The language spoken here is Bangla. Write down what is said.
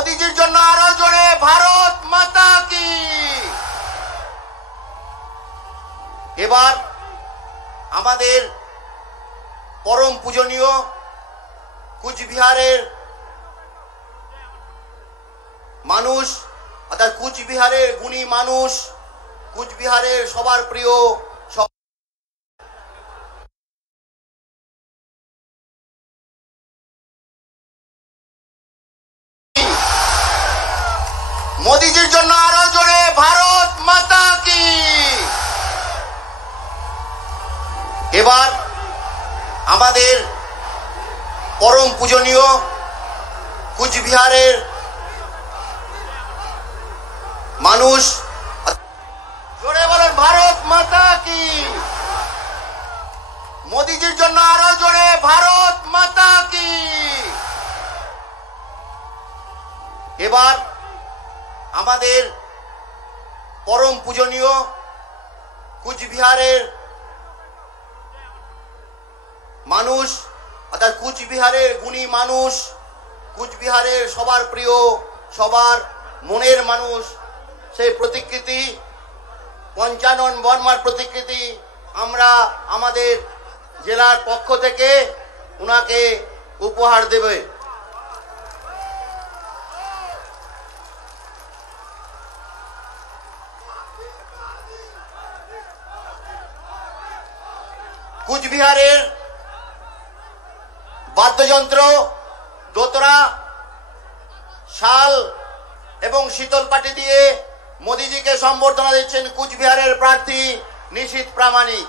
মোদিজির জন্য আরো জোরে ভারত মাতা কি। এবার আমাদের পরম পূজনীয় কুচবিহারের মানুষ, অর্থাৎ কুচবিহারের গুণী মানুষ, কুচবিহারের সবার প্রিয়, মোদিজির জন্য আরো জোরে ভারত মাতা কি। এবার আমাদের পরম পূজনীয় কুচবিহারের মানুষ, জোরে বলেন ভারত মাতা কি। মোদিজির জন্য আরো জোরে ভারত মাতা কি। এবার আমাদের পরম পূজনীয় কুচবিহারের মানুষ, অর্থাৎ কুচবিহারের গুণী মানুষ, কুচবিহারের সবার প্রিয়, সবার মনের মানুষ, সেই প্রতিকৃতি পঞ্চানন বর্মার প্রতিকৃতি আমরা আমাদের জেলার পক্ষ থেকে উনাকে উপহার দেবে। কুচবিহারের বাদ্যযন্ত্র, দোতরা, শাল এবং শীতল পাটি দিয়ে মোদিজিকে সম্বর্ধনা দিচ্ছেন কুচবিহারের প্রার্থী নিশীথ প্রামাণিক।